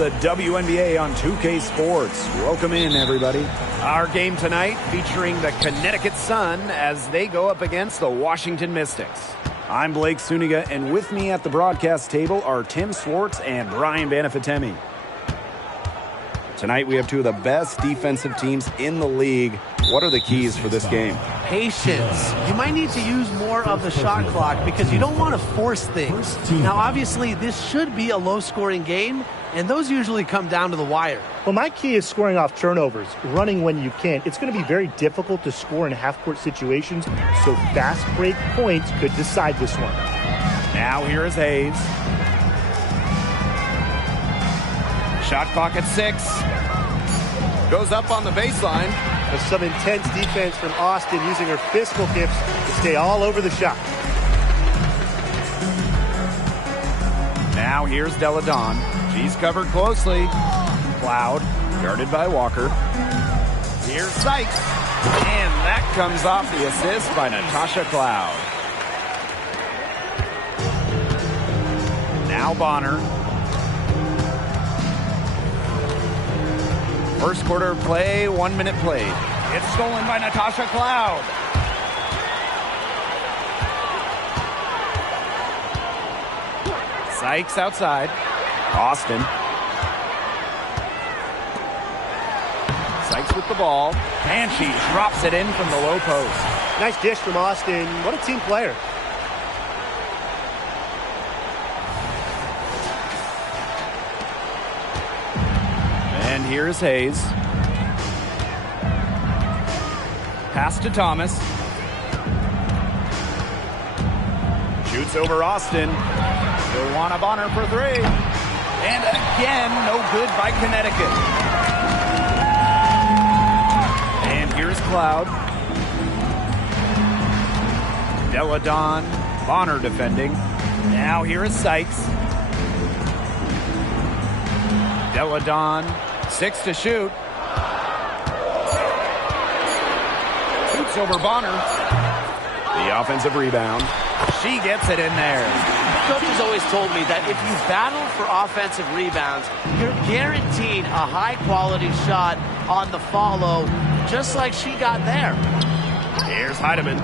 the WNBA on 2K Sports. Welcome in, everybody. Our game tonight featuring the Connecticut Sun as they go up against the Washington Mystics. I'm Blake Suniga, and with me at the broadcast table are Tim Swartz and Brian Banafitemi. Tonight we have two of the best defensive teams in the league. What are the keys for this game? Patience. You might need to use more of the shot clock because you don't want to force things. Now, obviously, this should be a low-scoring game, and those usually come down to the wire. Well, my key is scoring off turnovers, running when you can. It's going to be very difficult to score in half-court situations, so fast break points could decide this one. Now here is Hayes. Shot clock at 6. Goes up on the baseline. There's some intense defense from Austin using her physical hips to stay all over the shot. Now here's Della Dawn. She's covered closely. Cloud, guarded by Walker. Here's Sykes. And that comes off the assist by Natasha Cloud. Now Bonner. First quarter play, 1 minute played. It's stolen by Natasha Cloud. Sykes outside. Austin. Sykes with the ball. And she drops it in from the low post. Nice dish from Austin. What a team player. And here's Hayes. Pass to Thomas. Shoots over Austin. Joanna Bonner for 3. And again, no good by Connecticut. And here's Cloud. Della Dawn. Bonner defending. Now here is Sykes. Della Dawn. 6 to shoot. Shoots over Bonner. The offensive rebound. She gets it in there. Coach has always told me that if you battle for offensive rebounds, you're guaranteed a high-quality shot on the follow, just like she got there. Here's Heidemann.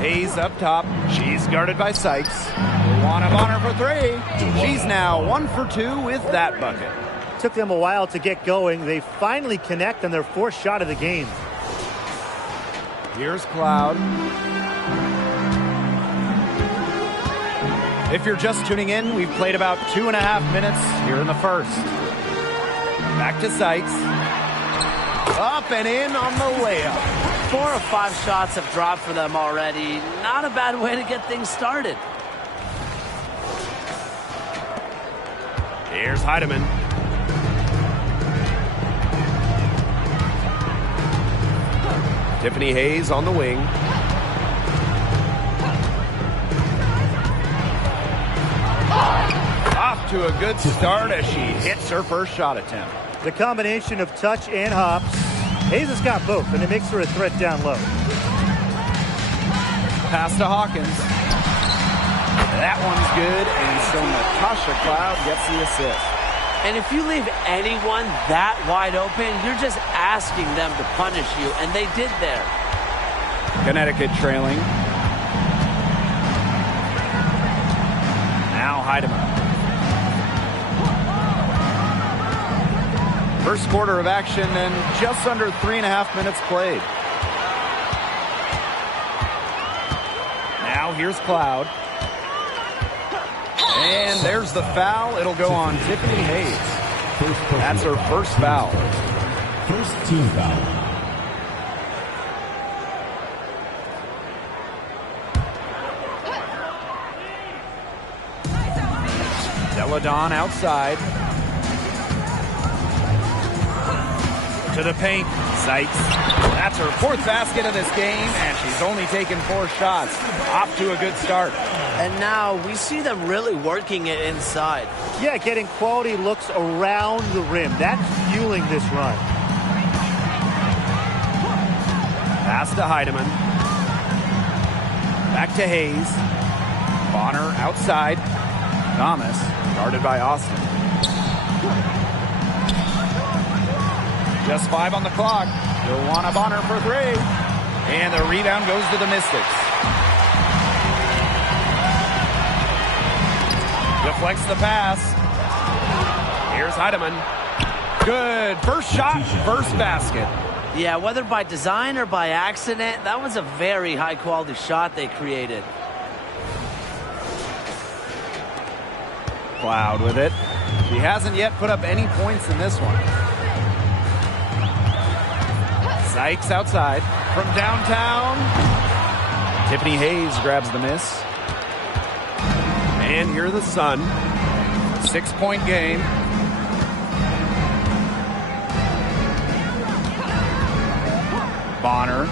Hayes up top. She's guarded by Sykes. Joanna Bonner for 3. She's now 1 for 2 with that bucket. Took them a while to get going. They finally connect on their 4th shot of the game. Here's Cloud. If you're just tuning in, we've played about 2.5 minutes here in the first. Back to Sykes. Up and in on the layup. 4 or 5 shots have dropped for them already. Not a bad way to get things started. Here's Heidemann. Tiffany Hayes on the wing. Off to a good start as she hits her first shot attempt. The combination of touch and hops. Hayes has got both, and it makes her a threat down low. Pass to Hawkins. That one's good, and so Natasha Cloud gets the assist. And if you leave anyone that wide open, you're just asking them to punish you, and they did there. Connecticut trailing. Now Heidemann. First quarter of action and just under 3.5 minutes played. Now here's Cloud. And there's the foul. It'll go on Tiffany Hayes. That's her first foul. First team foul. Della Dawn outside. To the paint. Sykes. That's her 4th basket of this game, and she's only taken 4 shots. Off to a good start. And now we see them really working it inside. Yeah, getting quality looks around the rim. That's fueling this run. Pass to Heidemann. Back to Hayes. Bonner outside. Thomas, guarded by Austin. Just 5 on the clock. Joanna Bonner for 3. And the rebound goes to the Mystics. Deflects the pass. Here's Heidemann. Good. First shot, first basket. Yeah, whether by design or by accident, that was a very high-quality shot they created. Cloud with it. He hasn't yet put up any points in this one. Sykes outside from downtown. Tiffany Hayes grabs the miss. And here the Sun. 6-point game. Bonner.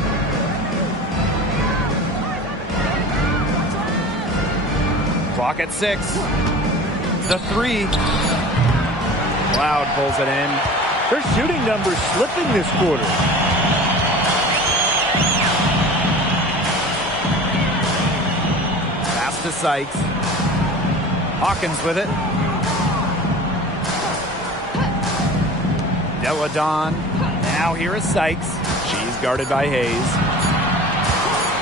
Clock at 6. The 3. Cloud pulls it in. Their shooting numbers slipping this quarter. Pass to Sykes. Hawkins with it. Deladon. Now here is Sykes. She's guarded by Hayes.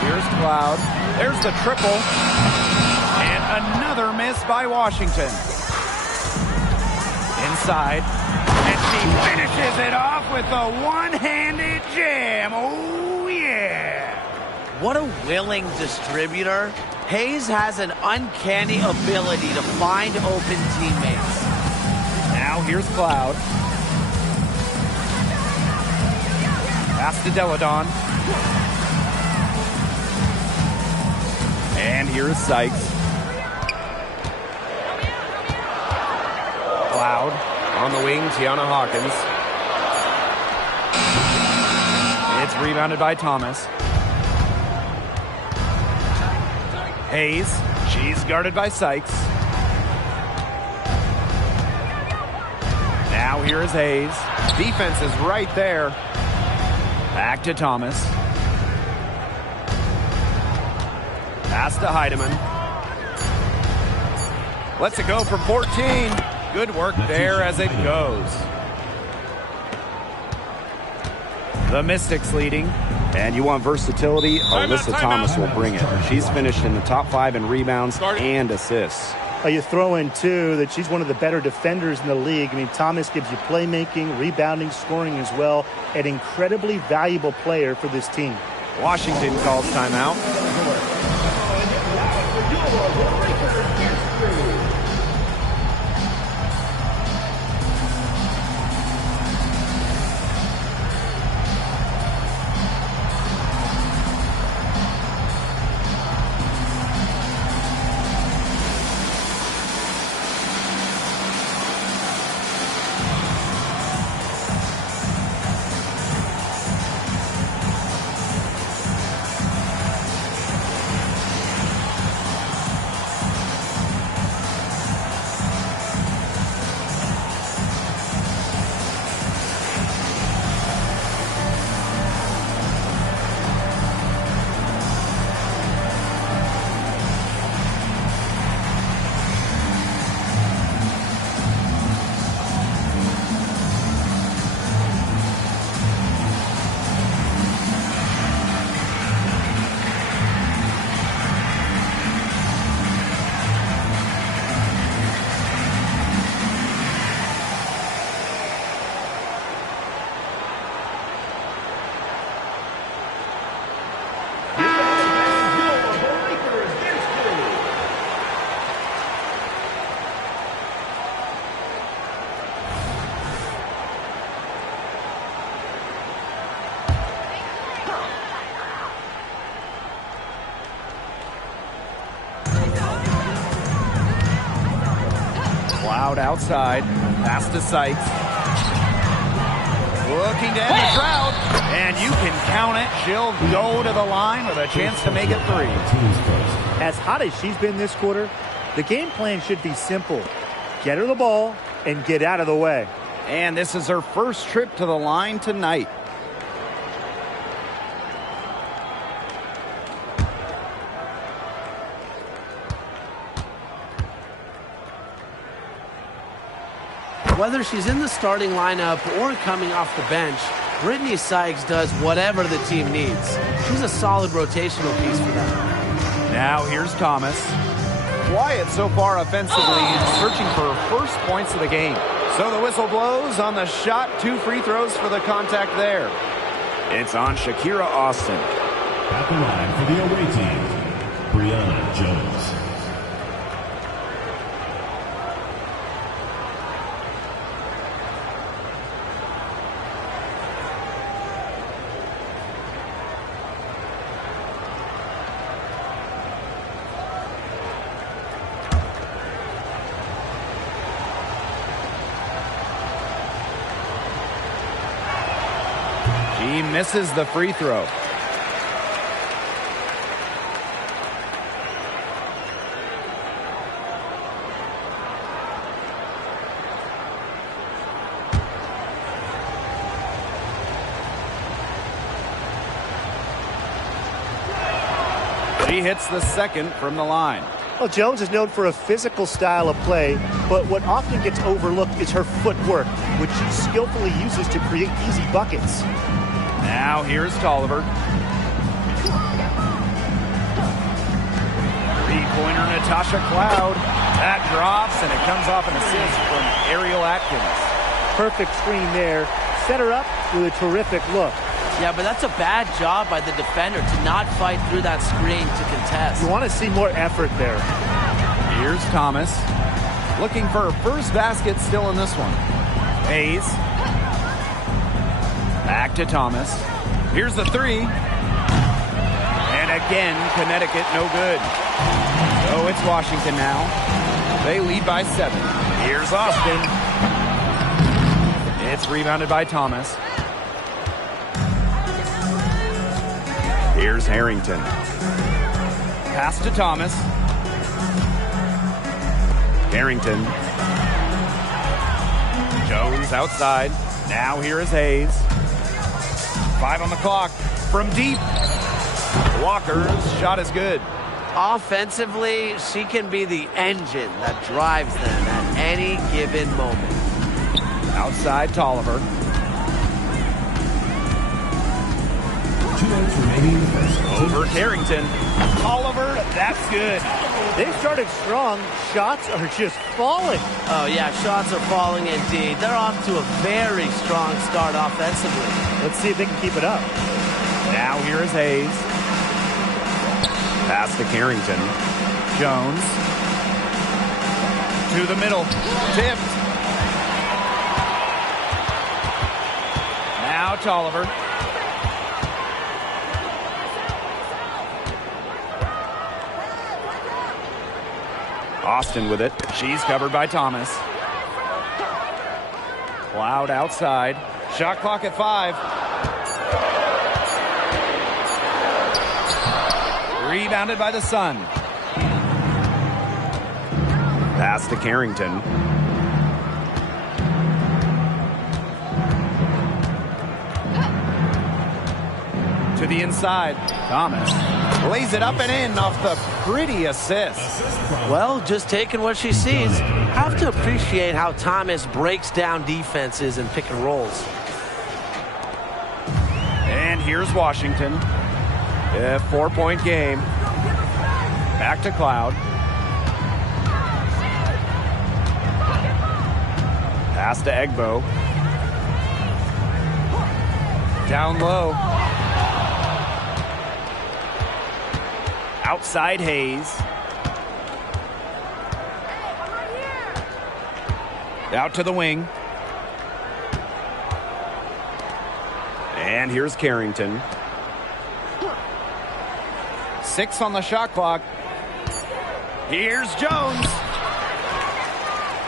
Here's Cloud. There's the triple. And another miss by Washington. Inside. And she finishes it off with a one-handed jam. Oh, yeah. What a willing distributor. Hayes has an uncanny ability to find open teammates. Now here's Cloud. Pass to Deladon. And here's Sykes. Cloud on the wing, Tiana Hawkins. It's rebounded by Thomas. Hayes, she's guarded by Sykes. Now here is Hayes. Defense is right there. Back to Thomas. Pass to Heidemann. Lets it go from 14. Good work there as it goes. The Mystics leading. And you want versatility? Alyssa Thomas will bring it. She's finished in the top 5 in rebounds and assists. You throw in, too, that she's one of the better defenders in the league. I mean, Thomas gives you playmaking, rebounding, scoring as well. An incredibly valuable player for this team. Washington calls timeout. Cloud outside. Pass to Sykes. Looking to end the drought. And you can count it. She'll go to the line with a chance to make it 3. As hot as she's been this quarter, the game plan should be simple. Get her the ball and get out of the way. And this is her first trip to the line tonight. Whether she's in the starting lineup or coming off the bench, Brittany Sykes does whatever the team needs. She's a solid rotational piece for them. Now here's Thomas. Quiet so far offensively, searching for first points of the game. So the whistle blows on the shot. 2 free throws for the contact there. It's on Shakira Austin. At the line for the away team, Brianna Jones. He misses the free throw. She hits the second from the line. Well, Jones is known for a physical style of play, but what often gets overlooked is her footwork, which she skillfully uses to create easy buckets. Now here's Tolliver. Three-pointer Natasha Cloud. That drops, and it comes off an assist from Ariel Atkins. Perfect screen there. Set her up with a terrific look. Yeah, but that's a bad job by the defender to not fight through that screen to contest. You want to see more effort there. Here's Thomas. Looking for her first basket still in this one. Hayes. Back to Thomas. Here's the three. And again, Connecticut no good. So it's Washington now. They lead by 7. Here's Austin. It's rebounded by Thomas. Here's Harrington. Pass to Thomas. Harrington. Jones outside. Now here is Hayes. 5 on the clock. From deep. Walker's shot is good. Offensively, she can be the engine that drives them at any given moment. Outside Tolliver. 2 minutes remaining in the first. Over Carrington. Tolliver, that's good. They started strong. Shots are just falling. Oh, yeah, shots are falling indeed. They're off to a very strong start offensively. Let's see if they can keep it up. Now here is Hayes. Pass to Carrington. Jones. To the middle. Tipped. Now Tolliver. Austin with it. She's covered by Thomas. Cloud outside. Shot clock at 5. Rebounded by the Sun. Pass to Carrington. To the inside. Thomas lays it up and in off the pretty assist. Well, just taking what she sees. Have to appreciate how Thomas breaks down defenses and pick and rolls. And here's Washington. A 4-point game. Back to Cloud. Pass to Egbo. Down low. Outside Hayes. Out to the wing. And here's Carrington. 6 on the shot clock. Here's Jones.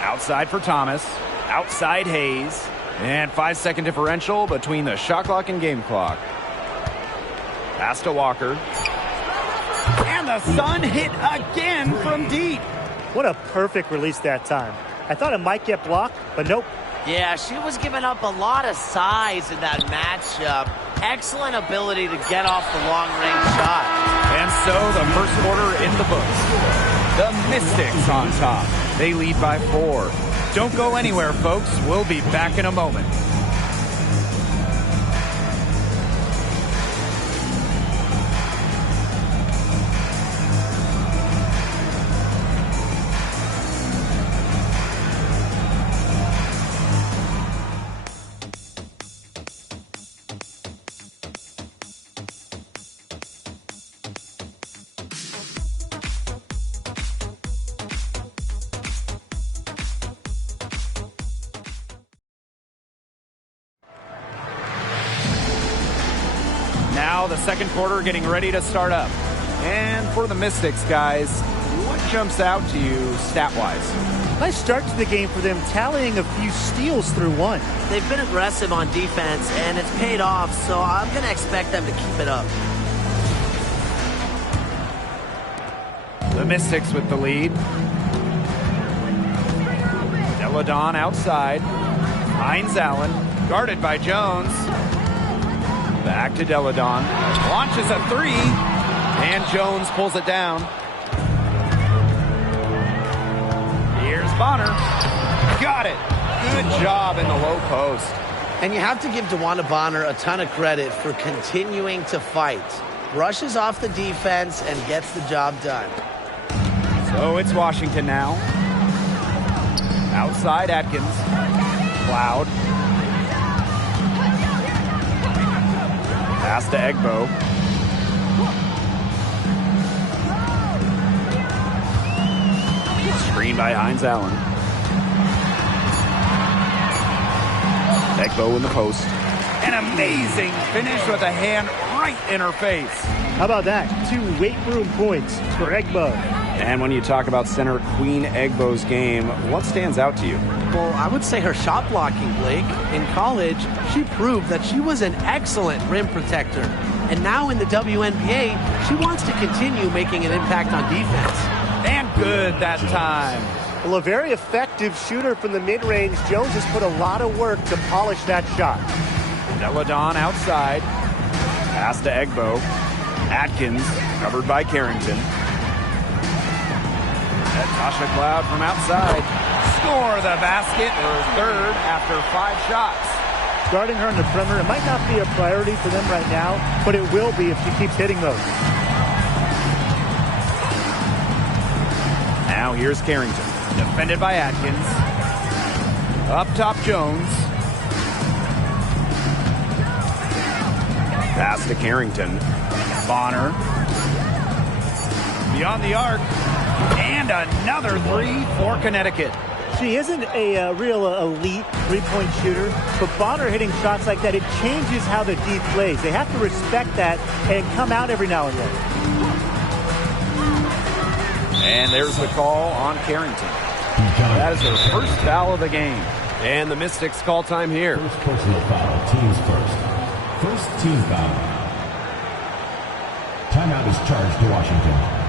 Outside for Thomas. Outside Hayes. And 5-second differential between the shot clock and game clock. Pass to Walker. And the Sun hit again from deep. What a perfect release that time. I thought it might get blocked, but nope. Yeah, she was giving up a lot of size in that matchup. Excellent ability to get off the long-range shot. And so the first quarter in the books. The Mystics on top. They lead by 4. Don't go anywhere, folks. We'll be back in a moment. Now the second quarter getting ready to start up. And for the Mystics, guys, what jumps out to you stat-wise? Nice start to the game for them, tallying a few steals through one. They've been aggressive on defense, and it's paid off, so I'm going to expect them to keep it up. The Mystics with the lead. Deladon outside. Hines Allen, guarded by Jones. Back to Deladon. Launches a three, and Jones pulls it down. Here's Bonner. Got it. Good job in the low post. And you have to give DeWanda Bonner a ton of credit for continuing to fight. Brushes off the defense and gets the job done. So it's Washington now. Outside Atkins. Cloud. Pass to Egbo. Screen by Hines Allen. Egbo in the post. An amazing finish with a hand right in her face. How about that? 2 weight room points for Egbo. And when you talk about center Queen Egbo's game, what stands out to you? Well, I would say her shot blocking, Blake. In college, she proved that she was an excellent rim protector. And now in the WNBA, she wants to continue making an impact on defense. And good that time. Well, a very effective shooter from the mid-range. Jones has put a lot of work to polish that shot. Deladon outside. Pass to Egbo. Atkins, covered by Carrington. Tasha Cloud from outside. Score the basket, her third after 5 shots. Guarding her in the perimeter, it might not be a priority for them right now, but it will be if she keeps hitting those. Now here's Carrington, defended by Atkins. Up top, Jones. Pass to Carrington. Bonner. Beyond the arc. And another three for Connecticut. She isn't a real elite three-point shooter, but Bonner hitting shots like that, it changes how the D plays. They have to respect that and come out every now and then. And there's the call on Carrington. That is her first foul of the game. And the Mystics call time here. First personal foul, teams first. First team foul. Timeout is charged to Washington.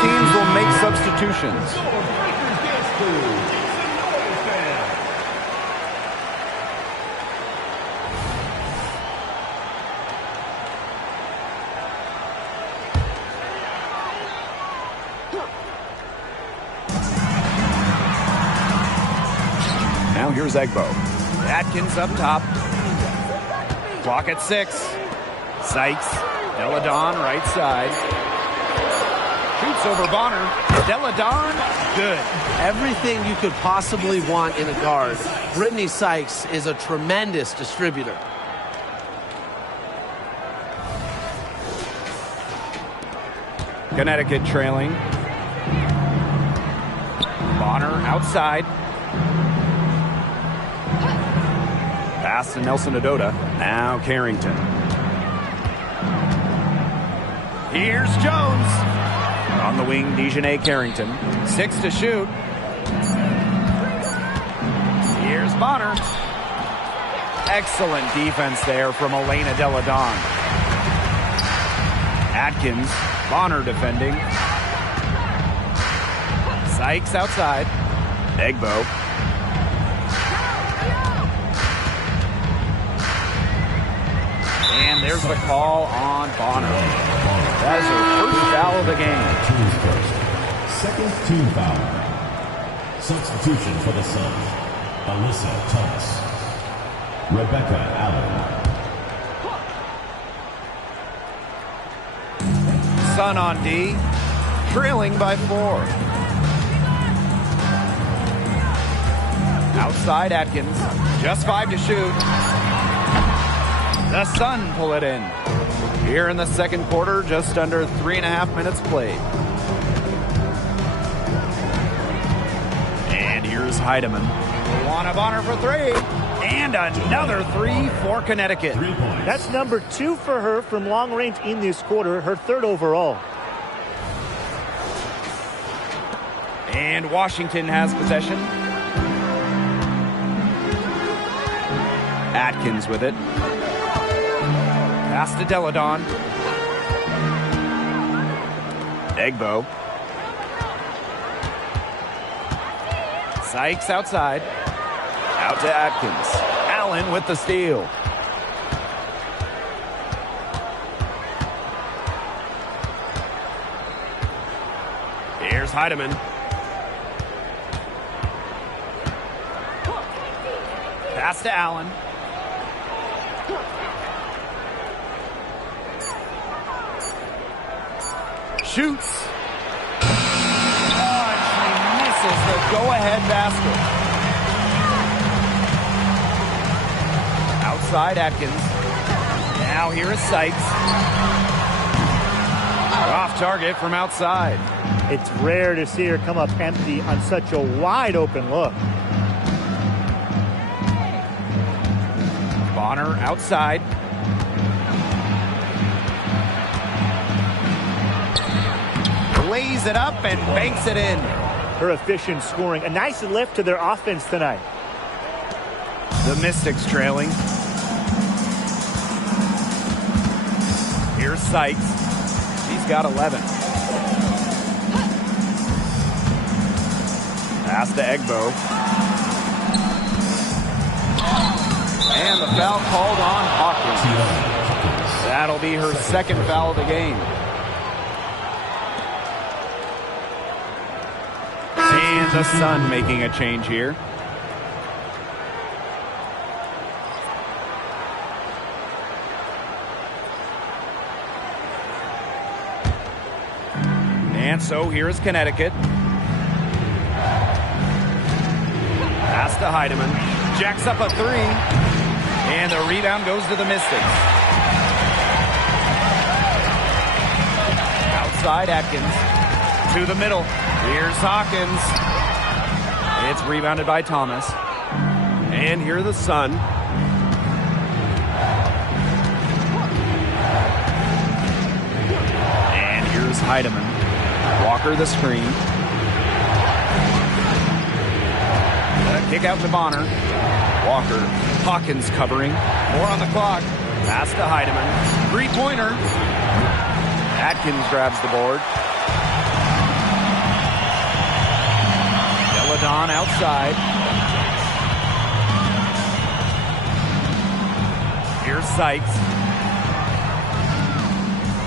Teams will make substitutions. here's Egbo. Atkins up top. Clock at 6. Sykes. Deladon right side. Shoots over Bonner. Deladon, good. Everything you could possibly want in a guard. Brittany Sykes is a tremendous distributor. Connecticut trailing. Bonner outside. Pass to Nelson Adota. Now Carrington. Here's Jones. On the wing, Dejanay Carrington. 6 to shoot. Here's Bonner. Excellent defense there from Elena Deladon. Atkins. Bonner defending. Sykes outside. Egbo. And there's the call on Bonner. That is her first foul of the game. Second team foul. Substitution for the Suns. Alyssa Thomas. Rebecca Allen. Sun on D, trailing by 4. Outside Atkins, just 5 to shoot. The Sun pull it in. Here in the second quarter, just under 3.5 minutes played. And here's Heidemann. Luana Bonner for 3. And another 3 for Connecticut. 3 points. That's number 2 for her from long range in this quarter, her 3rd overall. And Washington has possession. Atkins with it. Pass to Deladon. Egbo. Sykes outside. Out to Atkins. Allen with the steal. Here's Heidemann. Pass to Allen. Shoots. Oh, and she misses the go-ahead basket. Outside Atkins. Now here is Sykes. Off target from outside. It's rare to see her come up empty on such a wide open look. Bonner outside. Lays it up and banks it in. Her efficient scoring. A nice lift to their offense tonight. The Mystics trailing. Here's Sykes. She's got 11. Pass to Egbo. And the foul called on Hawkins. That'll be her second foul of the game. And the Sun making a change here. And so here's Connecticut. Pass to Heidemann. Jacks up a 3. And the rebound goes to the Mystics. Outside Atkins. To the middle. Here's Hawkins. It's rebounded by Thomas. And here are the Sun. And here's Heidemann. Walker the screen. Kick out to Bonner. Walker. Hawkins covering. 4 on the clock. Pass to Heidemann. 3-pointer. Atkins grabs the board. Deladon outside. Here's Sykes.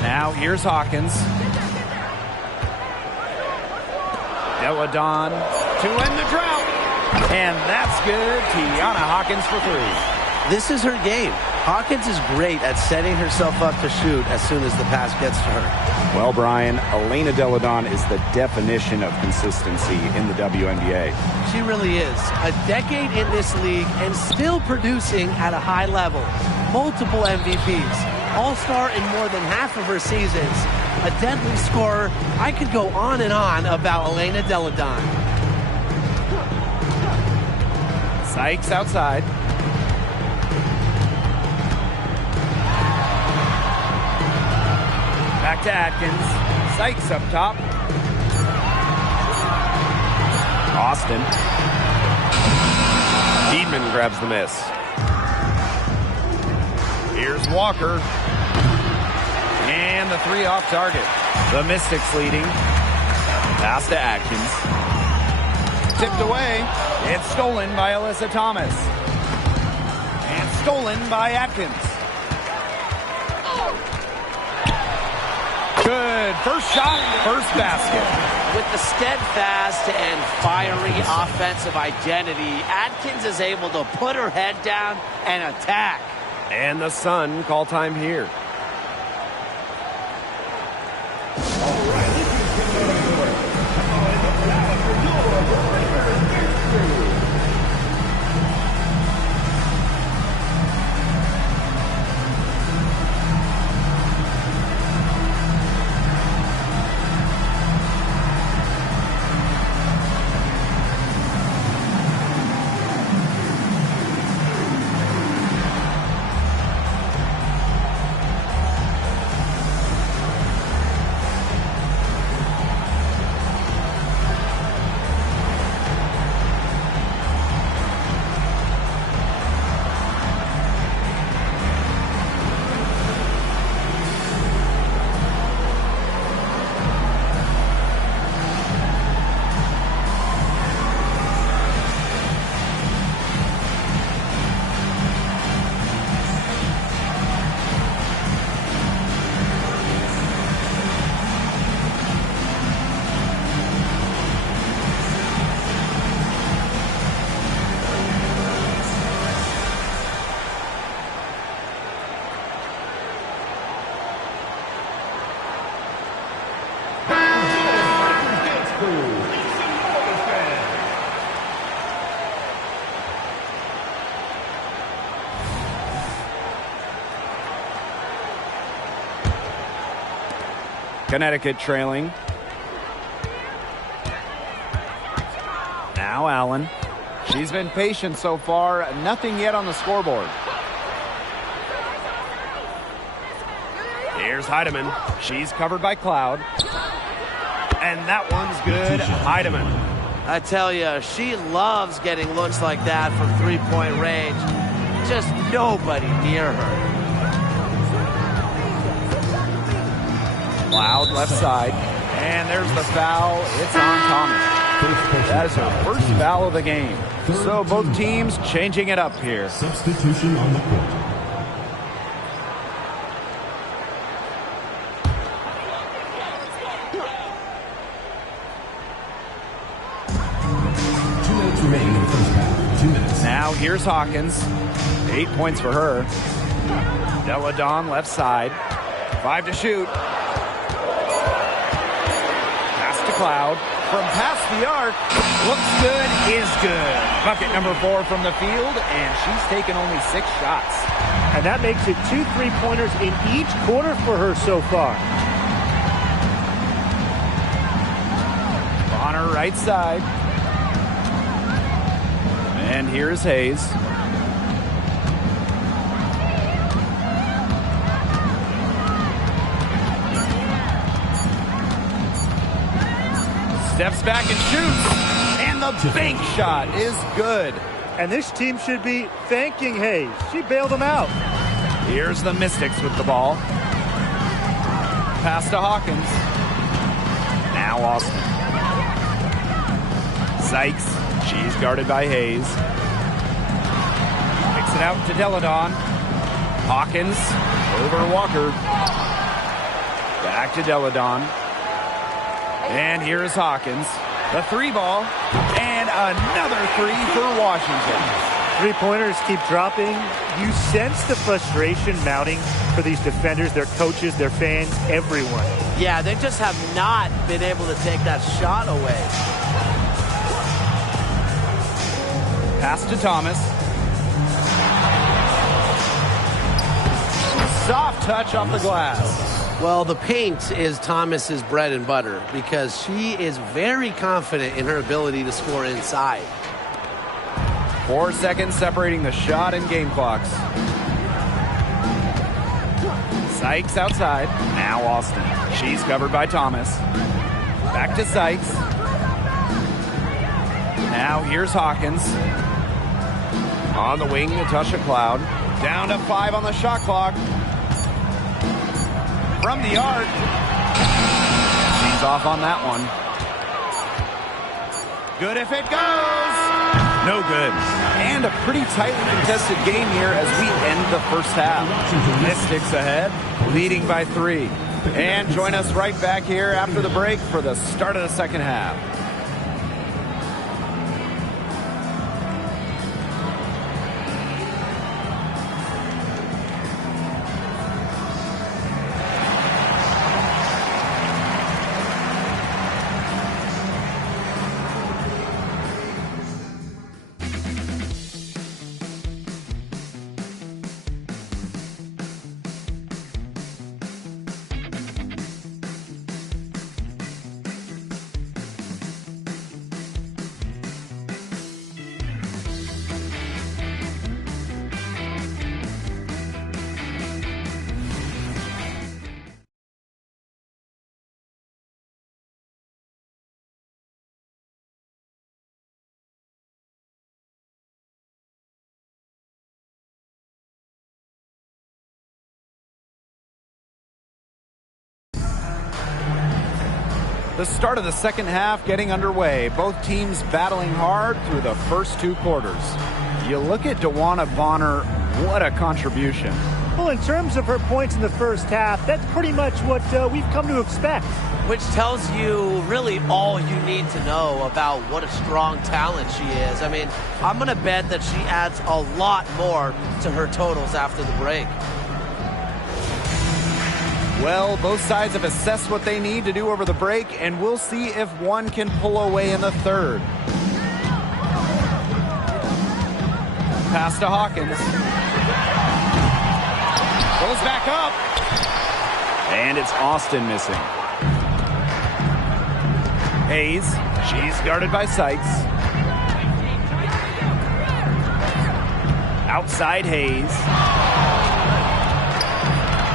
Now here's Hawkins. Deladon to end the drought. And that's good. Tiana Hawkins for three. This is her game. Hawkins is great at setting herself up to shoot as soon as the pass gets to her. Well, Brian, Elena Delle Donne is the definition of consistency in the WNBA. She really is. A decade in this league and still producing at a high level. Multiple MVPs. All-star in more than half of her seasons. A deadly scorer. I could go on and on about Elena Delle Donne. Sykes outside. Back to Atkins. Sykes up top. Austin. Deedman grabs the miss. Here's Walker. And the three off target. The Mystics leading. Pass to Atkins. Tipped away. It's stolen by Alyssa Thomas. And stolen by Atkins. Good. First shot, first basket. With the steadfast and fiery offensive identity, Atkins is able to put her head down and attack. And the Sun call time here. Connecticut trailing. Now Allen. She's been patient so far. Nothing yet on the scoreboard. Here's Heidemann. She's covered by Cloud. And that one's good. Heidemann. I tell you, she loves getting looks like that from three-point range. Just nobody near her. Cloud left side. And there's the foul. It's on Thomas. That is her first foul of the game. So both teams changing it up here. Substitution on the court. Remaining in the first half. 2 minutes. Now here's Hawkins. 8 points for her. Delle Donne left side. 5 to shoot. Pass to Cloud. From past the arc. Looks good, is good. Bucket number 4 from the field, and she's taken only 6 shots. And that makes it 2 3-pointers in each quarter for her so far. On her right side. And here's Hayes. Steps back and shoots. And the bank shot is good. And this team should be thanking Hayes. She bailed them out. Here's the Mystics with the ball. Pass to Hawkins. Now Austin. Sykes. She's guarded by Hayes. Kicks it out to Delle Donne. Hawkins over Walker. Back to Delle Donne. And here's Hawkins. The 3 ball. And another three for Washington. Three-pointers keep dropping. You sense the frustration mounting for these defenders, their coaches, their fans, everyone. Yeah, they just have not been able to take that shot away. Pass to Thomas. Soft touch off the glass. Well, the paint is Thomas's bread and butter because she is very confident in her ability to score inside. 4 seconds separating the shot and game clocks. Sykes outside. Now Austin. She's covered by Thomas. Back to Sykes. Now here's Hawkins. On the wing, Natasha Cloud. Down to 5 on the shot clock. From the arc. She's off on that one. Good if it goes. No good. And a pretty tightly contested game here as we end the first half. Mystics ahead, leading by 3. And join us right back here after the break for the start of the second half. The start of the second half getting underway. Both teams battling hard through the first 2 quarters. You look at DeWanna Bonner, what a contribution. Well, in terms of her points in the first half, that's pretty much what we've come to expect. Which tells you really all you need to know about what a strong talent she is. I mean, I'm going to bet that she adds a lot more to her totals after the break. Well, both sides have assessed what they need to do over the break, and we'll see if one can pull away in the third. Pass to Hawkins. Goes back up. And it's Austin missing. Hayes. She's guarded by Sykes. Outside Hayes.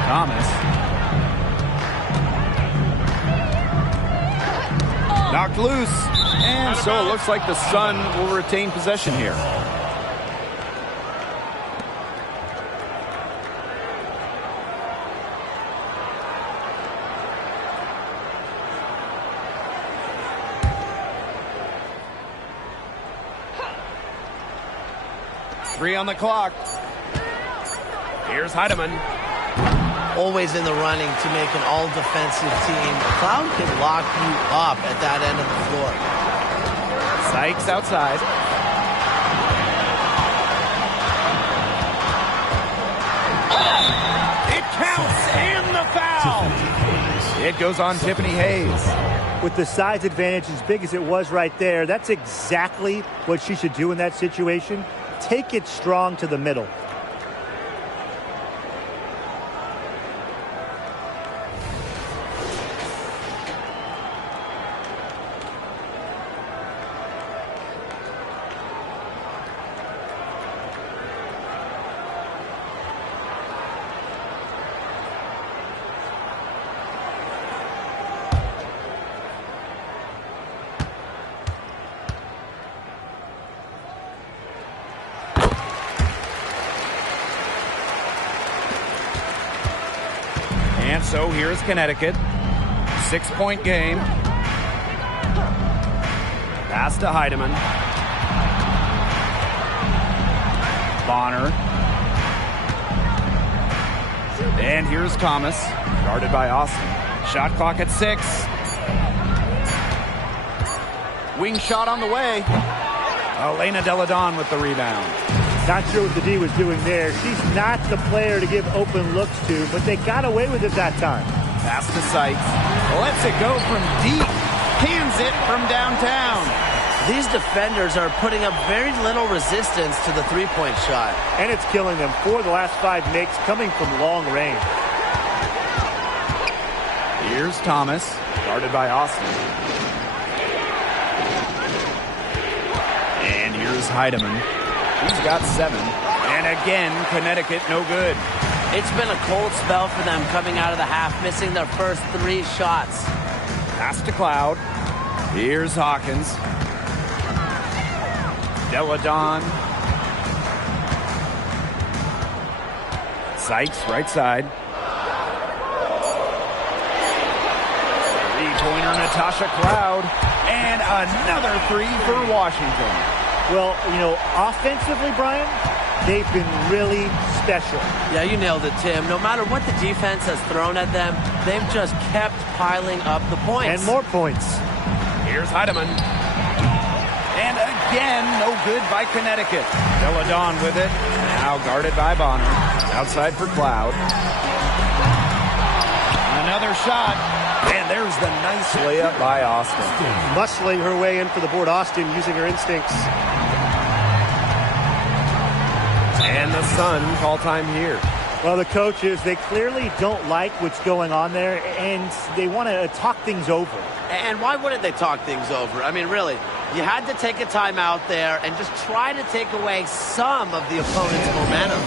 Thomas. Knocked loose. And so it looks like the Sun will retain possession here. Three on the clock. Here's Heidemann. Always in the running to make an all-defensive team. Cloud can lock you up at that end of the floor. Sykes outside. It counts and the foul. It goes on Tiffany Hayes. With the size advantage as big as it was right there, that's exactly what she should do in that situation. Take it strong to the middle. And so here's Connecticut. 6-point game. Pass to Heidemann. Bonner. And here's Thomas. Guarded by Austin. Shot clock at 6. Wing shot on the way. Elena Delle Donne with the rebound. Not sure what the D was doing there. She's not the player to give open looks to, but they got away with it that time. Pass to Sykes. Lets it go from deep. Cans it from downtown. These defenders are putting up very little resistance to the three-point shot. And it's killing them. 4 of the last 5 makes coming from long range. Here's Thomas, guarded by Austin. And here's Heidemann. He's got 7. And again, Connecticut no good. It's been a cold spell for them coming out of the half, missing their first 3 shots. Pass to Cloud. Here's Hawkins. Delle Donne. Sykes, right side. Three-pointer, Natasha Cloud. And another 3 for Washington. Well, you know, offensively, Brian, they've been really special. Yeah, you nailed it, Tim. No matter what the defense has thrown at them, they've just kept piling up the points. And more points. Here's Heidemann. And again, no good by Connecticut. Delle Donne with it. Now guarded by Bonner. Outside for Cloud. Another shot. And there's the nice layup by Austin. Muscling her way in for the board. Austin using her instincts. And the Sun call time here. Well, the coaches, they clearly don't like what's going on there, and they want to talk things over. And why wouldn't they talk things over? I mean, really, you had to take a timeout there and just try to take away some of the opponent's momentum.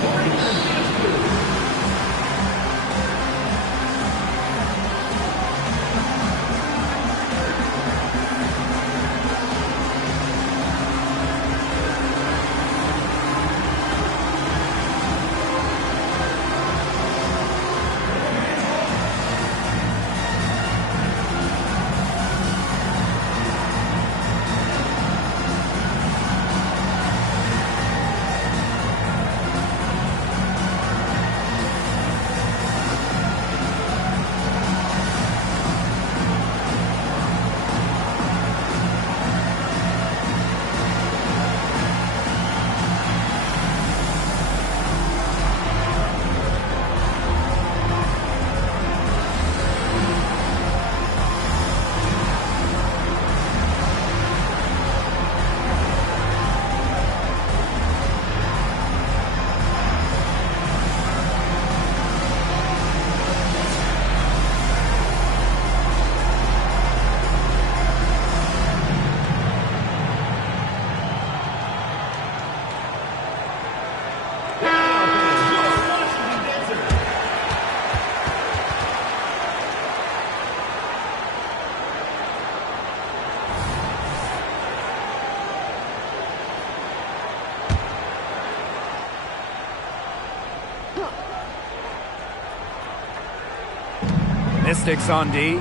Mystics on D.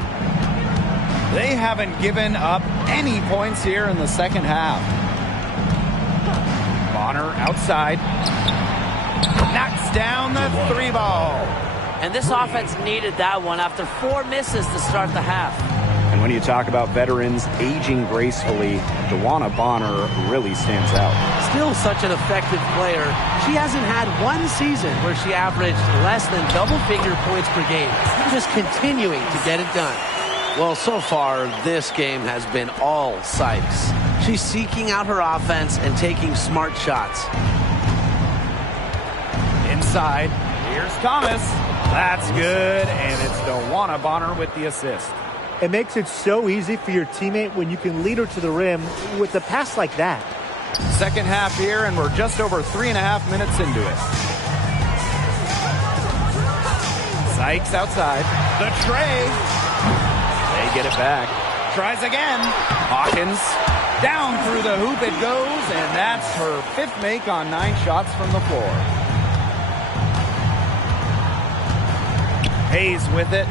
They haven't given up any points here in the second half. Bonner outside. Knocks down the 3 ball. And this offense needed that one after 4 misses to start the half. And when you talk about veterans aging gracefully, DeWanna Bonner really stands out. Still such an effective player. She hasn't had one season where she averaged less than double-figure points per game. Just continuing to get it done. Well, so far, this game has been all Sykes. She's seeking out her offense and taking smart shots. Inside, here's Thomas. That's good, and it's DeWanna Bonner with the assist. It makes it so easy for your teammate when you can lead her to the rim with a pass like that. Second half here, and we're just over 3.5 minutes into it. Sykes outside. The tray. They get it back. Tries again. Hawkins. Down through the hoop it goes, and that's her 5th make on 9 shots from the floor. Hayes with it.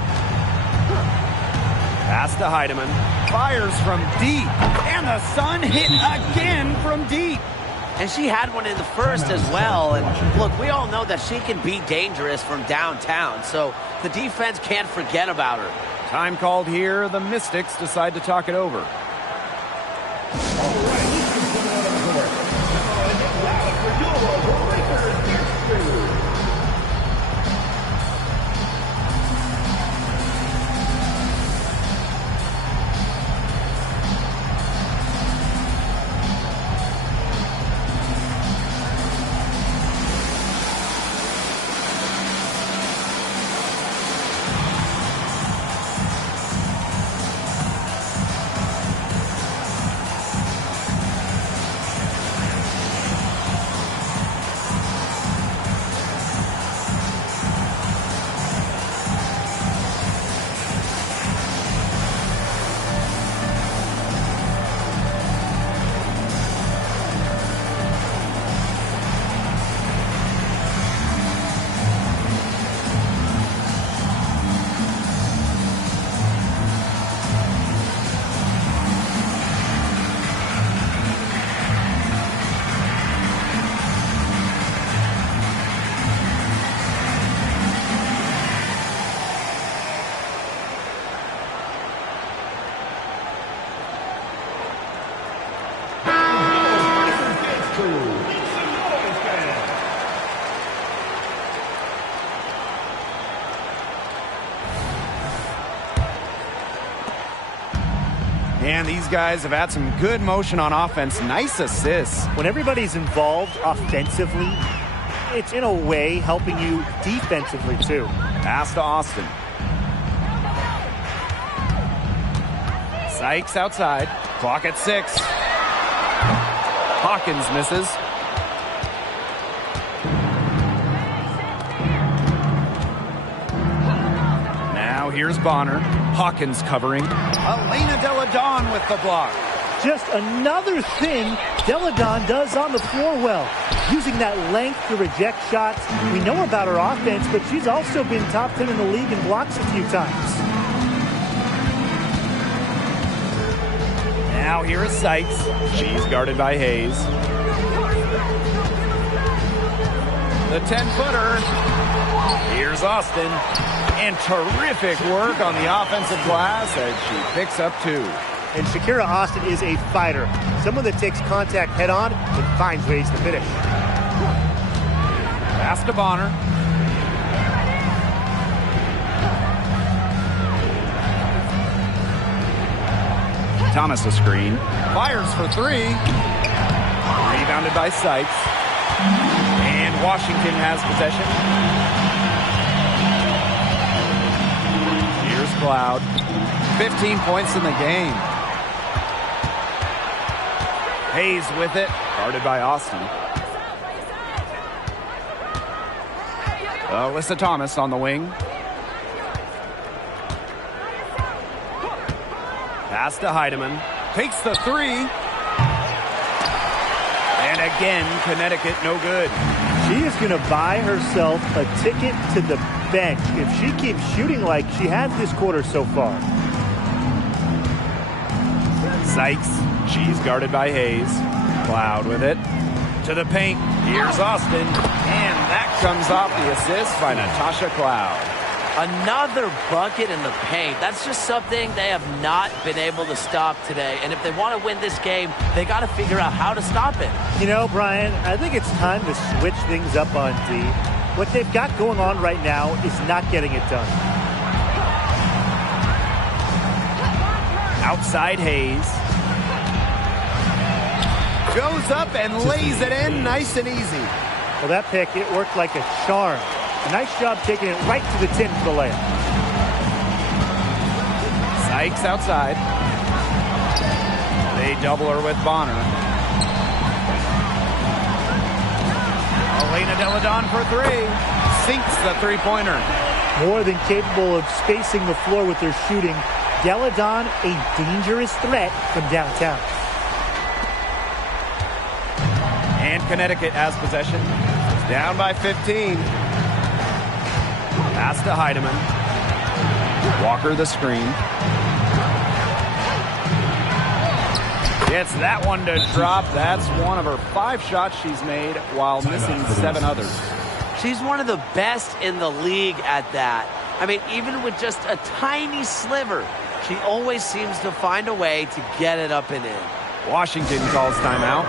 Pass to Heidemann. Fires from deep. And the Sun hit again from deep. And she had one in the first as well. And look, we all know that she can be dangerous from downtown. So the defense can't forget about her. Time called here. The Mystics decide to talk it over. All right, And these guys have had some good motion on offense. Nice assists. When everybody's involved offensively, it's in a way helping you defensively too. Pass to Austin. Sykes outside. Clock at 6. Hawkins misses. Now here's Bonner. Hawkins covering. Elena Deladon with the block. Just another thing Deladon does on the floor well. Using that length to reject shots. We know about her offense, but she's also been top 10 in the league in blocks a few times. Now here is Sykes. She's guarded by Hayes. The 10-footer. Here's Austin. And terrific work on the offensive glass as she picks up 2. And Shakira Austin is a fighter. Someone that takes contact head on and finds ways to finish. Pass to Bonner. Thomas a screen. Fires for 3. Rebounded by Sykes. And Washington has possession. Here's Cloud. 15 points in the game. Hayes with it. Guarded by Austin. Alyssa Thomas on the wing. Pass to Heidemann. Takes the 3. And again, Connecticut no good. She is going to buy herself a ticket to the bench if she keeps shooting like she has this quarter so far. Sykes. She's guarded by Hayes. Cloud with it. To the paint. Here's Austin. And that comes off the assist by Natasha Cloud. Another bucket in the paint. That's just something they have not been able to stop today. And if they want to win this game, they got to figure out how to stop it. You know, Brian, I think it's time to switch things up on D. What they've got going on right now is not getting it done. Outside Hayes. Goes up and lays it in nice and easy. Well, that pick, it worked like a charm. A nice job taking it right to the 10 for the layup. Sykes outside. They double her with Bonner. Elena Deladon for 3. Sinks the three-pointer. More than capable of spacing the floor with their shooting. Deladon, a dangerous threat from downtown. And Connecticut has possession. It's down by 15. Pass to Heidemann. Walker the screen. Gets that one to drop. That's one of her 5 shots she's made while missing 7 others. She's one of the best in the league at that. I mean, even with just a tiny sliver, she always seems to find a way to get it up and in. Washington calls timeout.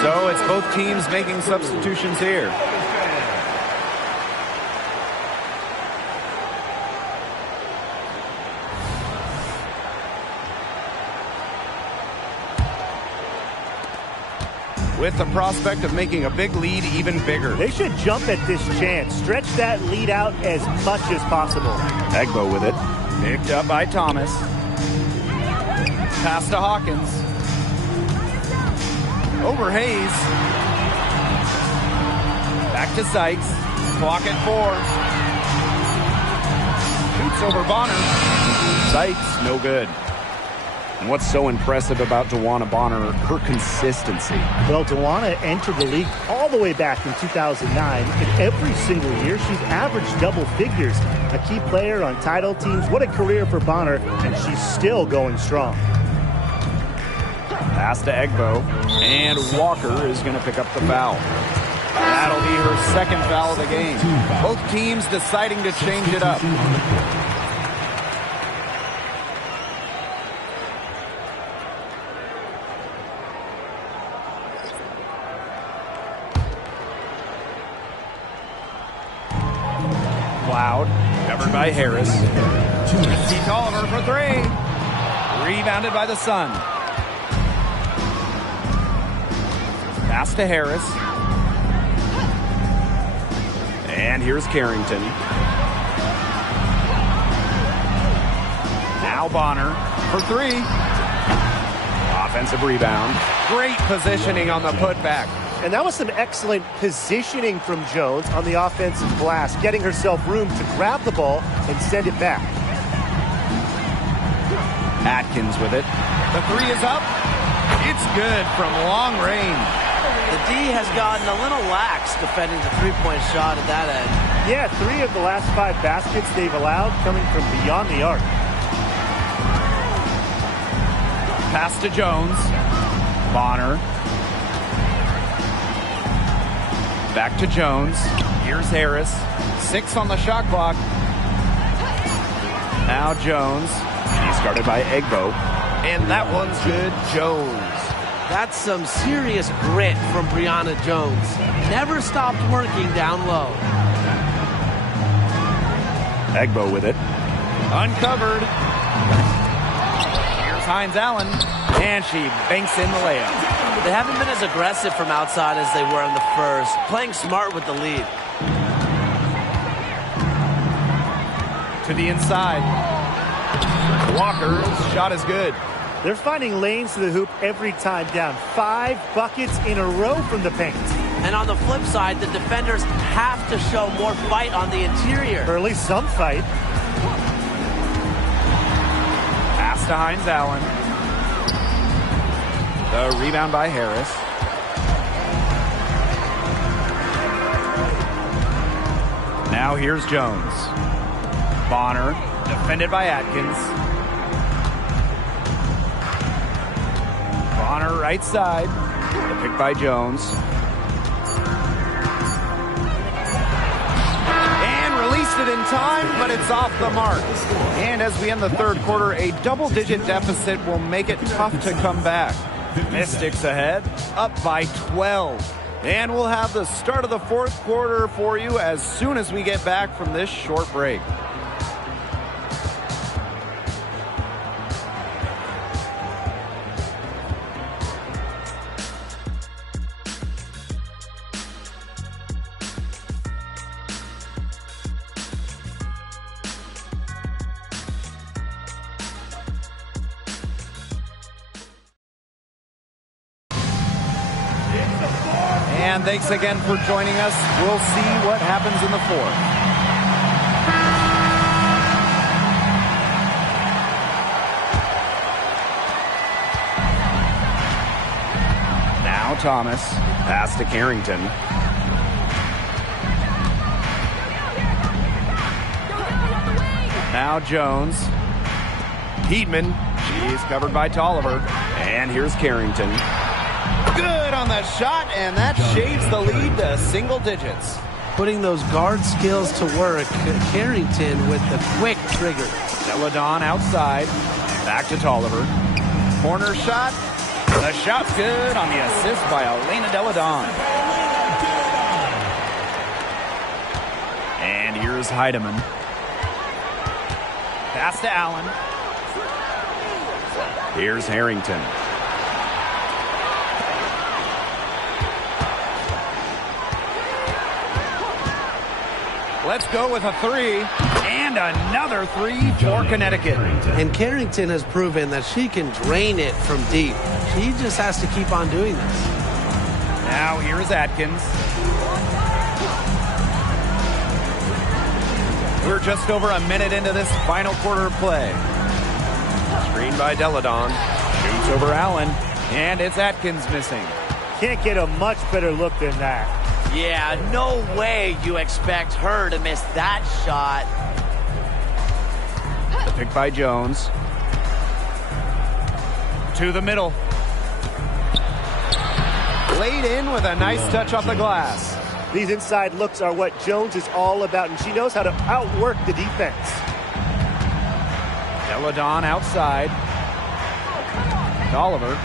So it's both teams making substitutions here. with the prospect of making a big lead even bigger. They should jump at this chance. Stretch that lead out as much as possible. Egbo with it. Picked up by Thomas. Pass to Hawkins. Over Hayes. Back to Sykes. Clock at 4. Shoots over Bonner. Sykes, no good. And what's so impressive about DeWanna Bonner, her consistency. Well, DeWanna entered the league all the way back in 2009, and every single year she's averaged double figures. A key player on title teams. What a career for Bonner, and she's still going strong. Pass to Egbo, and Walker is going to pick up the foul. That'll be her second foul of the game. Both teams deciding to change it up. Cloud, covered by Harris. Christy Tolliver for 3. Rebounded by the Sun. Pass to Harris. And here's Carrington. Now Bonner for 3. Offensive rebound. Great positioning on the putback. And that was some excellent positioning from Jones on the offensive glass, getting herself room to grab the ball and send it back. Atkins with it. The 3 is up. It's good from long range. The D has gotten a little lax defending the three-point shot at that end. Yeah, 3 of the last 5 baskets they've allowed coming from beyond the arc. Pass to Jones. Bonner. Back to Jones. Here's Harris. 6 on the shot clock. Now Jones. He's guarded by Egbo. And that one's good. Jones. That's some serious grit from Brianna Jones. Never stopped working down low. Egbo with it. Uncovered. Here's Hines Allen. And she banks in the layup. They haven't been as aggressive from outside as they were in the first. Playing smart with the lead. To the inside. Walker's shot is good. They're finding lanes to the hoop every time down. 5 buckets in a row from the paint. And on the flip side, the defenders have to show more fight on the interior. Or at least some fight. Pass to Hines Allen. The rebound by Harris. Now here's Jones. Bonner, defended by Atkins. Bonner right side. The pick by Jones. And released it in time, but it's off the mark. And as we end the third quarter, a double-digit deficit will make it tough to come back. Mystics ahead, up by 12. And we'll have the start of the fourth quarter for you as soon as we get back from this short break. And thanks again for joining us. We'll see what happens in the fourth. Now Thomas. Pass to Carrington. Now Jones. Heatman. She's covered by Tolliver. And here's Carrington. Good on the shot, and that shaves the lead to single digits. Putting those guard skills to work, Carrington with the quick trigger. Deladon outside. Back to Tolliver. Corner shot. The shot's good on the assist by Elena Deladon. And here's Heidemann. Pass to Allen. Here's Harrington. Let's go with a three. And another three for Connecticut. And Carrington has proven that she can drain it from deep. She just has to keep on doing this. Now here's Atkins. We're just over a minute into this final quarter of play. Screen by Deladon. Shoots over Allen. And it's Atkins missing. Can't get a much better look than that. Yeah, no way you expect her to miss that shot. The pick by Jones. To the middle. Laid in with a nice touch off the glass. These inside looks are what Jones is all about, and she knows how to outwork the defense. Deladon outside. Oliver.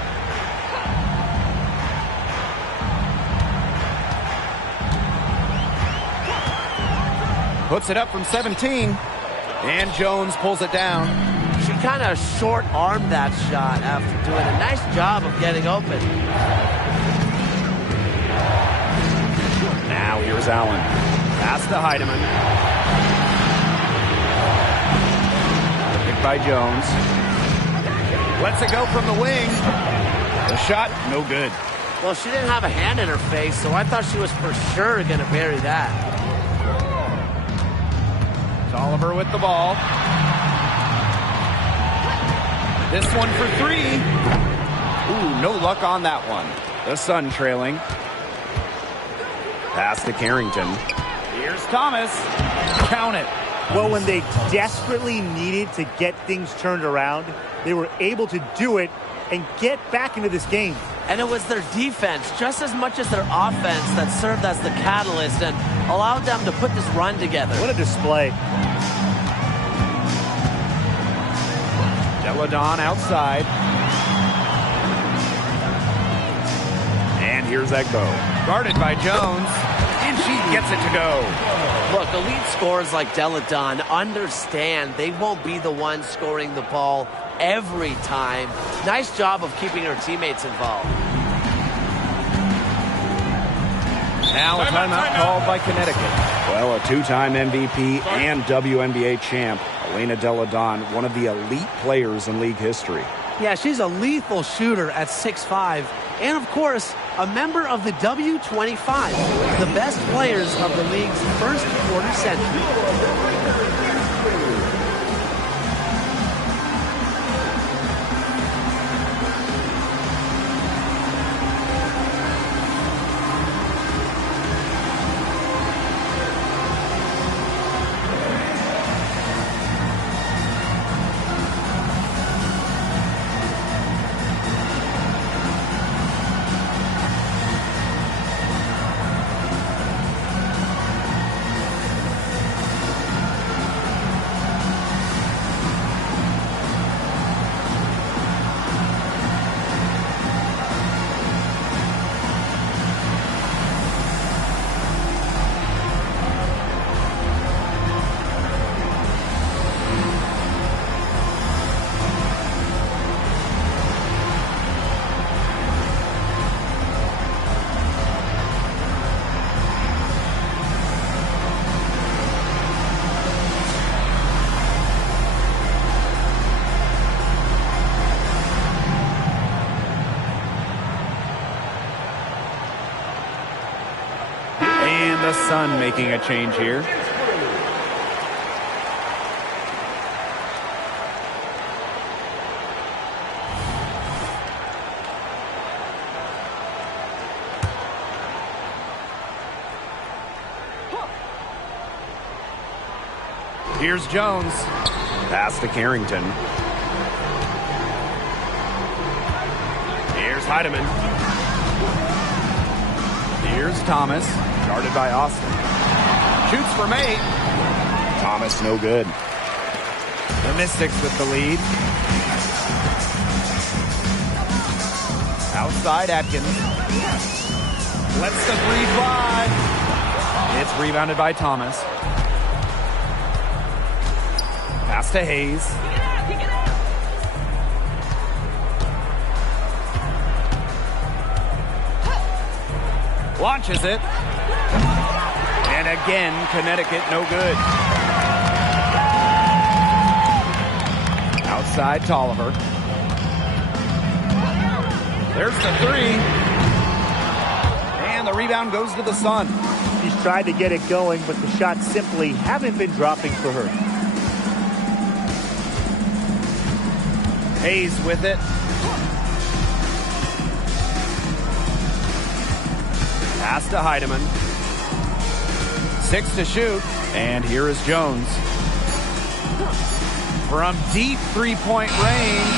Puts it up from 17. And Jones pulls it down. She kind of short-armed that shot after doing a nice job of getting open. Now here's Allen. Pass to Heidemann. Picked by Jones. Lets it go from the wing. The shot, no good. Well, she didn't have a hand in her face, so I thought she was for sure going to bury that. Oliver with the ball. This one for three. Ooh, no luck on that one. The Sun trailing. Pass to Carrington. Here's Thomas. Count it. Well, when they desperately needed to get things turned around, they were able to do it and get back into this game. And it was their defense, just as much as their offense, that served as the catalyst and allowed them to put this run together. What a display. Deladon outside. And here's Egbo. Guarded by Jones. And she gets it to go. Look, elite scorers like Deladon understand they won't be the ones scoring the ball every time. Nice job of keeping her teammates involved. Now a timeout called by Connecticut. Well, a two-time MVP and WNBA champ, Elena Deladon, one of the elite players in league history. Yeah, she's a lethal shooter at 6'5", and of course, a member of the W25, the best players of the league's first quarter century. The Sun making a change here. Here's Jones. Pass to Carrington. Here's Heidemann. Here's Thomas. Guarded by Austin. Shoots from 8. Thomas, no good. The Mystics with the lead. Outside Atkins. Lets the three fly. It's rebounded by Thomas. Pass to Hayes. Launches it. And And again, Connecticut no good. Outside Tolliver. There's the three. And the rebound goes to the Sun. She's tried to get it going, but the shots simply haven't been dropping for her. Hayes with it. Pass to Heidemann. 6 to shoot. And here is Jones. From deep three-point range.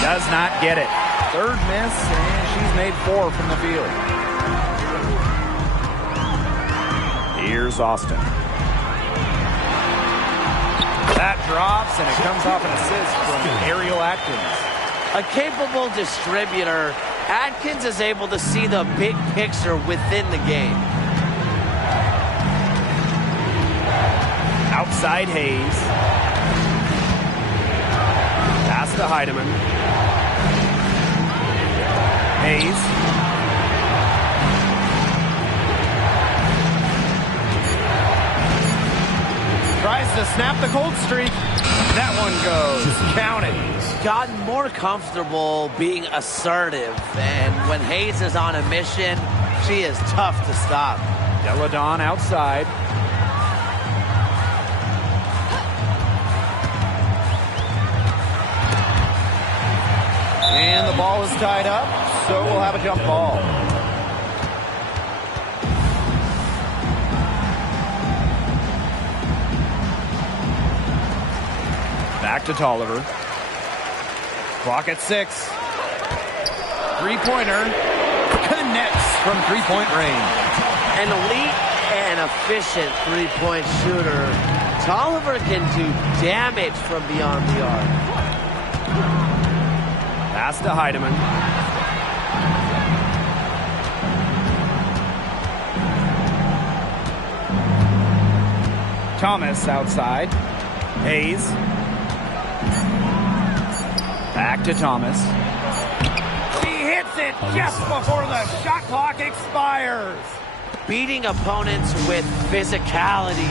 Does not get it. Third miss, and she's made 4 from the field. Here's Austin. That drops, and it comes off an assist from Ariel Atkins. A capable distributor, Atkins is able to see the big picture within the game. Outside Hayes. Pass to Heidemann. Hayes. Tries to snap the cold streak. That one goes. Count it. Gotten more comfortable being assertive, and when Hayes is on a mission, she is tough to stop. Deladon outside. And the ball is tied up, so we'll have a jump ball. Back to Tolliver. Clock at 6. Three-pointer connects from three-point range. An elite and efficient three-point shooter. Tolliver can do damage from beyond the arc. Pass to Heidemann. Thomas outside. Hayes. Back to Thomas. She hits it just before the shot clock expires. Beating opponents with physicality.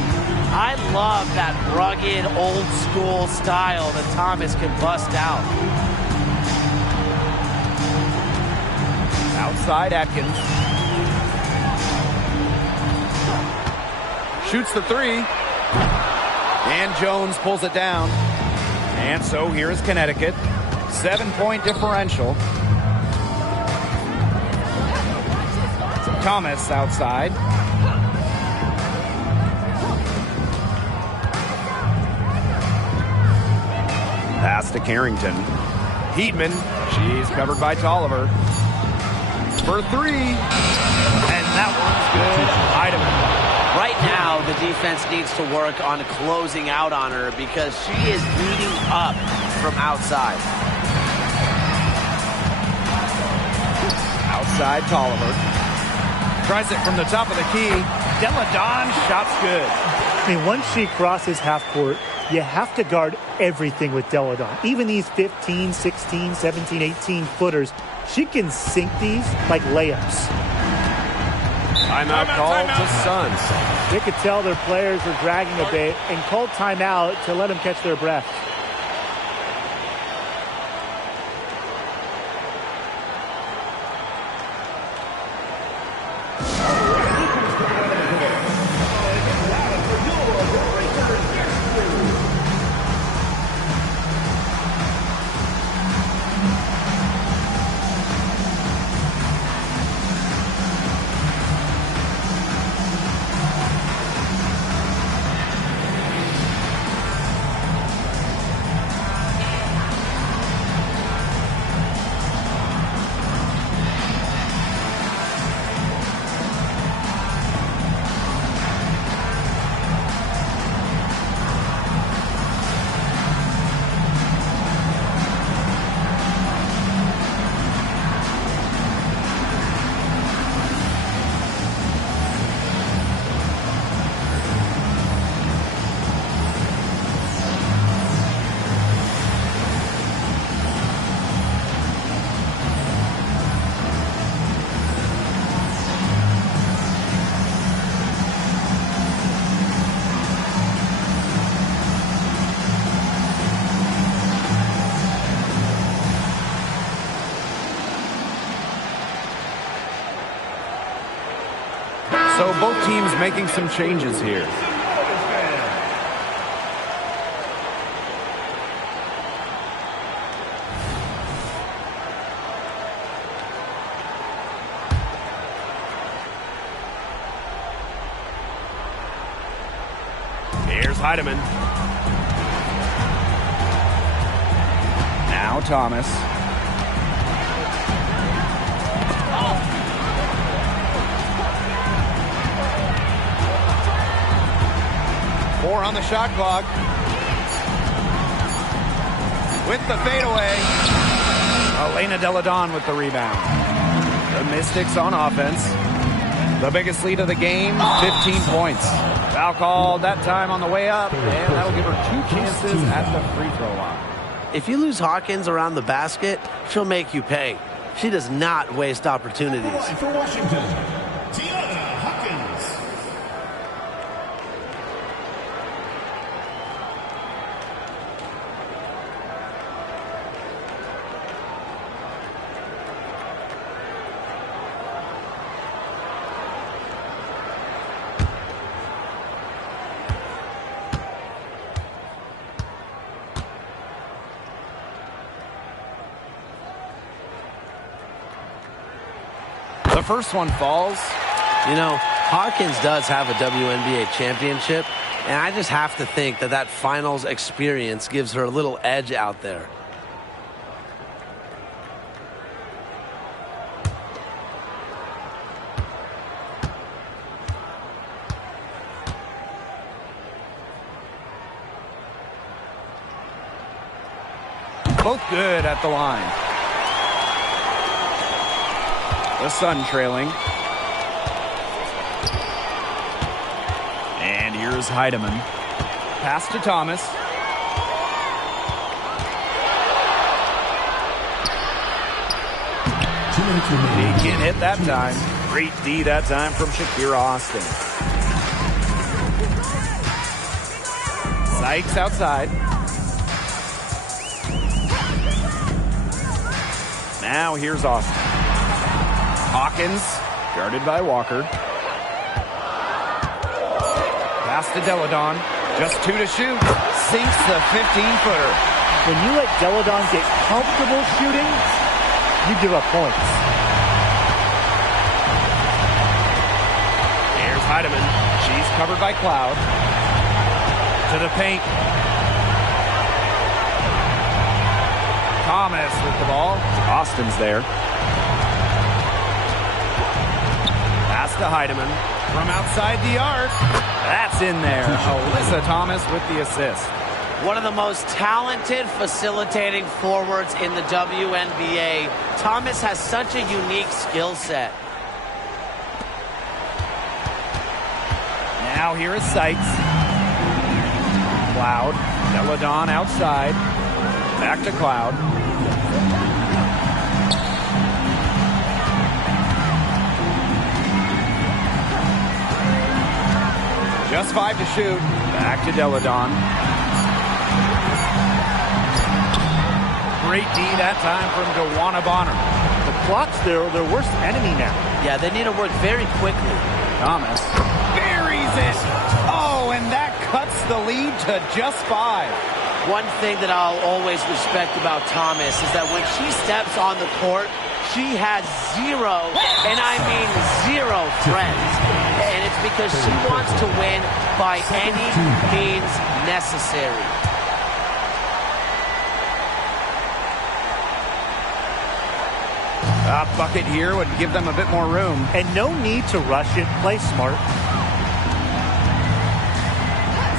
I love that rugged, old-school style that Thomas can bust out. Outside Atkins. Shoots the three. And Jones pulls it down. And so here is Connecticut. 7-point differential. Thomas outside. Pass to Carrington. Heatman. She's covered by Tolliver. For 3. And that one's good. Heidemann. Right now, the defense needs to work on closing out on her because she is beating up from outside. Outside Tolliver. Tries it from the top of the key. Deladon, shot's good. I mean, once she crosses half court, you have to guard everything with Deladon. Even these 15, 16, 17, 18 footers, she can sink these like layups. Timeout called to Suns. They could tell their players were dragging a bit and called timeout to let them catch their breath. So both teams making some changes here. Here's Heidemann. Now Thomas. Four on the shot clock. With the fadeaway. Elena Delle Donne with the rebound. The Mystics on offense. The biggest lead of the game, 15 points. Foul called that time on the way up, and that'll give her 2 chances at the free throw line. If you lose Hawkins around the basket, she'll make you pay. She does not waste opportunities. For Washington, Tiana Hawkins. The first one falls. You know, Hawkins does have a WNBA championship, and I just have to think that that finals experience gives her a little edge out there. Both good at the line. The Sun trailing. And here's Heidemann. Pass to Thomas. He can't hit that time. Great D that time from Shakira Austin. Sykes outside. Now here's Austin. Hawkins, guarded by Walker. Pass to Delle Donne. Just 2 to shoot. Sinks the 15-footer. When you let Delle Donne get comfortable shooting, you give up points. Here's Heidemann. She's covered by Cloud. To the paint. Thomas with the ball. Austin's there. Pass to Heidemann from outside the arc. That's in there. Alyssa Thomas with the assist. One of the most talented facilitating forwards in the WNBA. Thomas has such a unique skill set. Now here is Sykes. Cloud. Delle Donne outside. Back to Cloud. Just 5 to shoot. Back to Delle Donne. Great D that time from DeWanna Bonner. The clock's their worst enemy now. Yeah, they need to work very quickly. Thomas buries it. Oh, and that cuts the lead to just 5. One thing that I'll always respect about Thomas is that when she steps on the court, she has zero, and I mean zero friends. And it's because she wants to win by any means necessary. A bucket here would give them a bit more room. And no need to rush it. Play smart.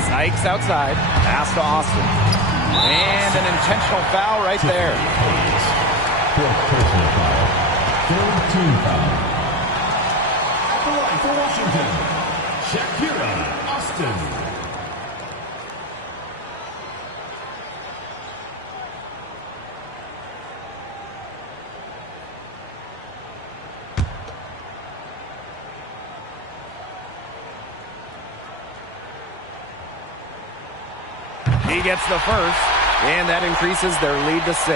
Sykes outside. Pass to Austin. And an intentional foul right there. Fourth personal foul. Third team foul. At the line for Washington, Shakira Austin. He gets the first, and that increases their lead to 6.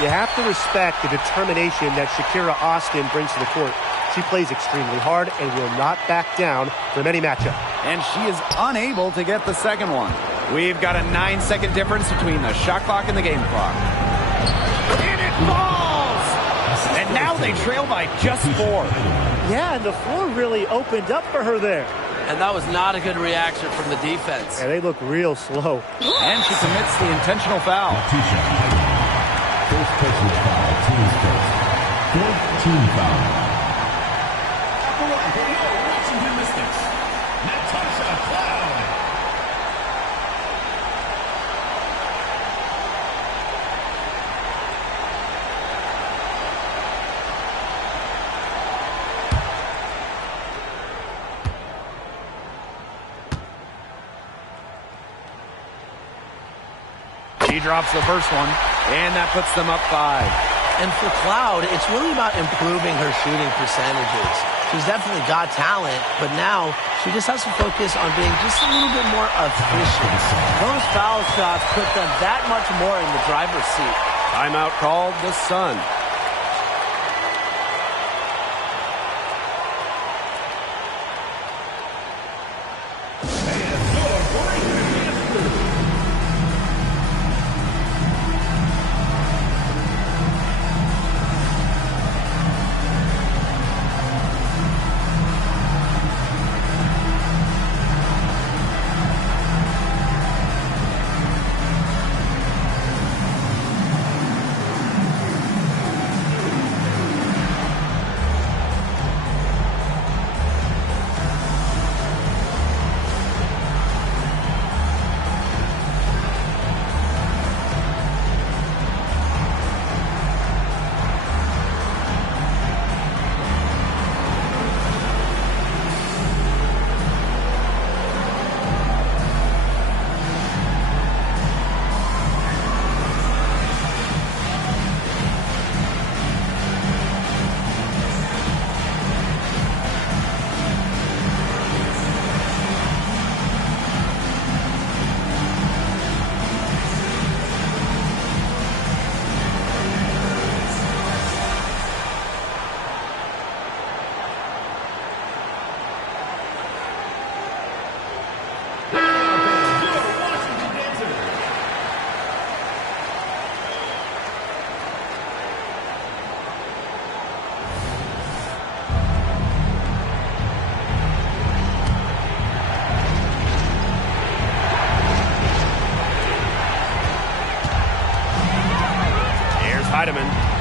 You have to respect the determination that Shakira Austin brings to the court. She plays extremely hard and will not back down from any matchup. And she is unable to get the second one. We've got a 9-second difference between the shot clock and the game clock. And it falls! And now they trail by just 4. Yeah, and the floor really opened up for her there. And that was not a good reaction from the defense. Yeah, they look real slow. And she commits the intentional foul. First personal foul, team's first. Fourth team foul. For your Washington Mystics, Natasha Cloud. She drops the first one, and that puts them up 5. And for Cloud, it's really about improving her shooting percentages. She's definitely got talent, but now she just has to focus on being just a little bit more efficient. Those foul shots put them that much more in the driver's seat. Timeout called the Sun.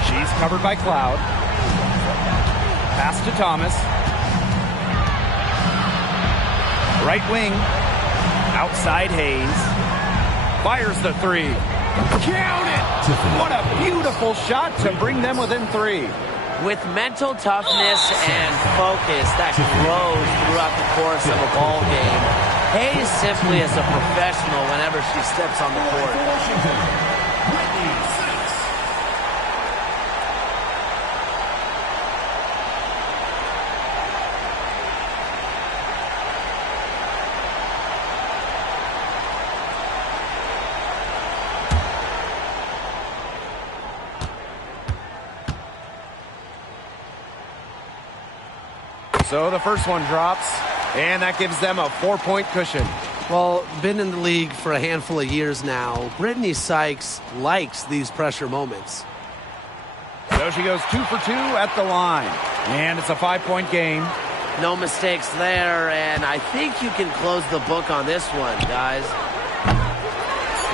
She's covered by Cloud. Pass to Thomas. Right wing. Outside Hayes. Fires the 3. Count it! What a beautiful shot to bring them within 3. With mental toughness and focus that grows throughout the course of a ball game, Hayes simply is a professional whenever she steps on the court. So the first one drops, and that gives them a 4-point cushion. Well, been in the league for a handful of years now. Brittany Sykes likes these pressure moments. So she goes 2 for 2 at the line. And it's a 5-point game. No mistakes there, and I think you can close the book on this one, guys.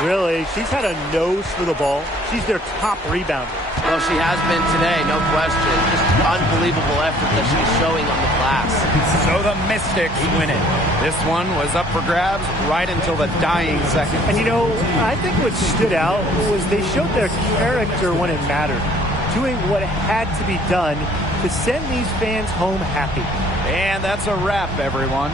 Really, she's had a nose for the ball. She's their top rebounder. Well, she has been today, no question. Just unbelievable effort that she's showing on the glass. So the Mystics win it. This one was up for grabs right until the dying second. And you know, I think what stood out was they showed their character when it mattered, doing what had to be done to send these fans home happy. And that's a wrap, everyone.